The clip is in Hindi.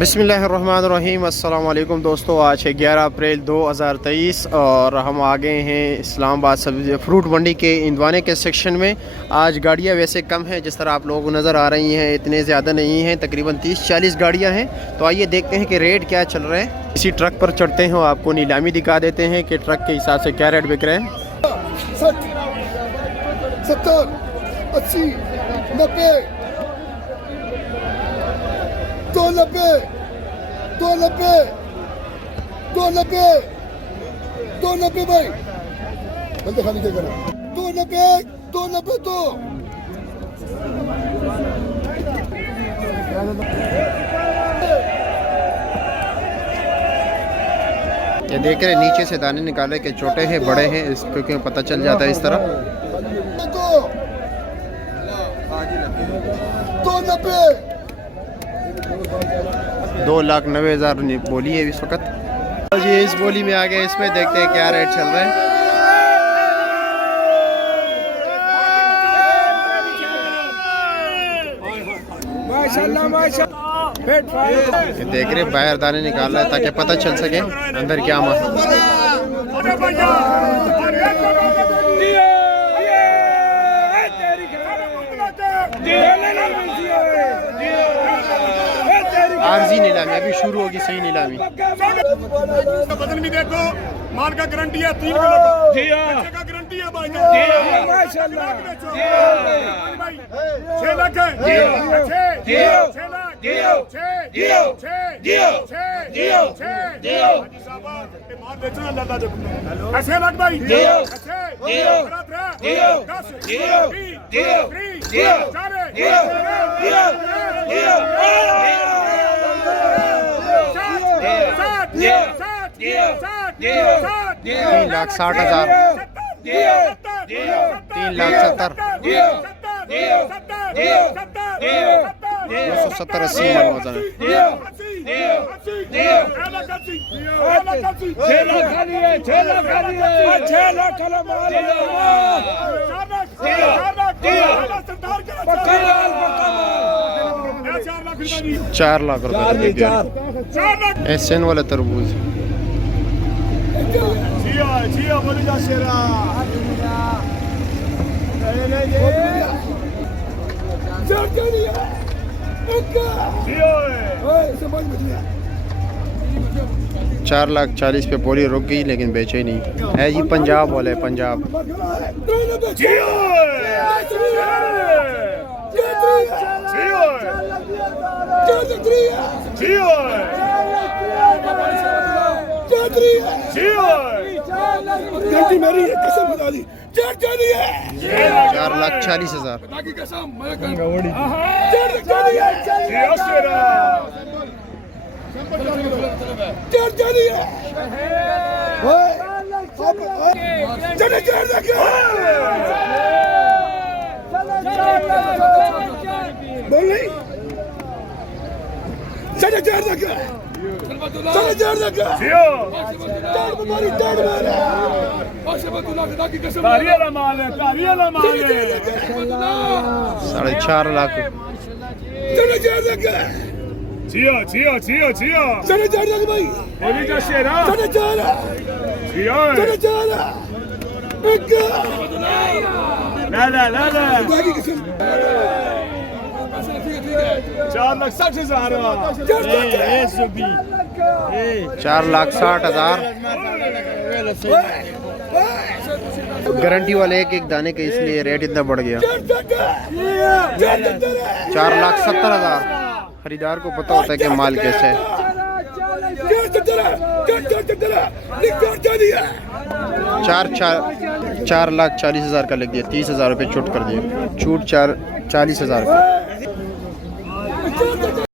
बिस्मिल्लाहिर्रहमानिर्रहीम। अस्सलाम वालेकुम दोस्तों, आज है 11 अप्रैल 2023 और हम आ गए हैं इस्लामाबाद सब्ज़ी फ्रूट मंडी के इंदवाने के सेक्शन में। आज गाड़ियां वैसे कम हैं, जिस तरह आप लोगों को नज़र आ रही हैं, इतने ज़्यादा नहीं हैं, तकरीबन 30-40 गाड़ियां हैं। तो आइए देखते हैं कि रेट क्या चल रहे हैं। इसी ट्रक पर चढ़ते हैं और आपको नीलामी दिखा देते हैं कि ट्रक के हिसाब से क्या रेट बिक रहे हैं। 70, 80, 90, 290, 290, 290, 290 भाई बंदे खाली क्या करा 290, 290 तो ये देख रहे नीचे से दाने निकाले के छोटे हैं बड़े हैं, इस क्योंकि पता चल जाता है इस तरह। 290, 2,90,000 बोली है इस वक्त जी। इस बोली में आ गए, इसमें देखते हैं क्या रेट चल रहा है। माशाल्लाह माशाल्लाह। ये देख रहे बाहर दाने निकाल रहा है ताकि पता चल सके अंदर क्या आरजी नीलामी अभी शुरू होगी। सही नीलामी बदन भी देखो, माल का गारंटी है 3 किलो का। जी हां, का गारंटी है भाई। जी हां माशाल्लाह। जी हां भाई 6 लाख है। जी हां 6 लाख। जी हां 6 जी हां 6 जी हां 6 जी हां 6 जी हां हाजी साहब ते माल बेचना अल्लाह दा जब 6 लाख भाई। जी हां 6 जी हां 10 जी हां 10 जी हां 20 जी हां 30 जी हां 40 जी हां जी हां जी हां 3,60,000 3,70,000 270-80 वजन है। 4 लाख रुपए एसएन वाला तरबूज। बोली जा शेरा चार 4,40,000 पे बोली रुक गई, लेकिन बेचे ही नहीं है जी। पंजाब वाले पंजाब मेरी कसम खुदा दी 4,40,000 4.5 लाख। भाई बोली जा शेरा ला ला ला ला 4,60,000 4,60,000 गारंटी वाले एक दाने के, इसलिए रेट इतना बढ़ गया। 4,70,000 खरीदार को पता होता है कि माल कैसे है। 4,40,000 का लग दिया, 30,000 रुपये छूट कर दिए। छूट 40,000 का।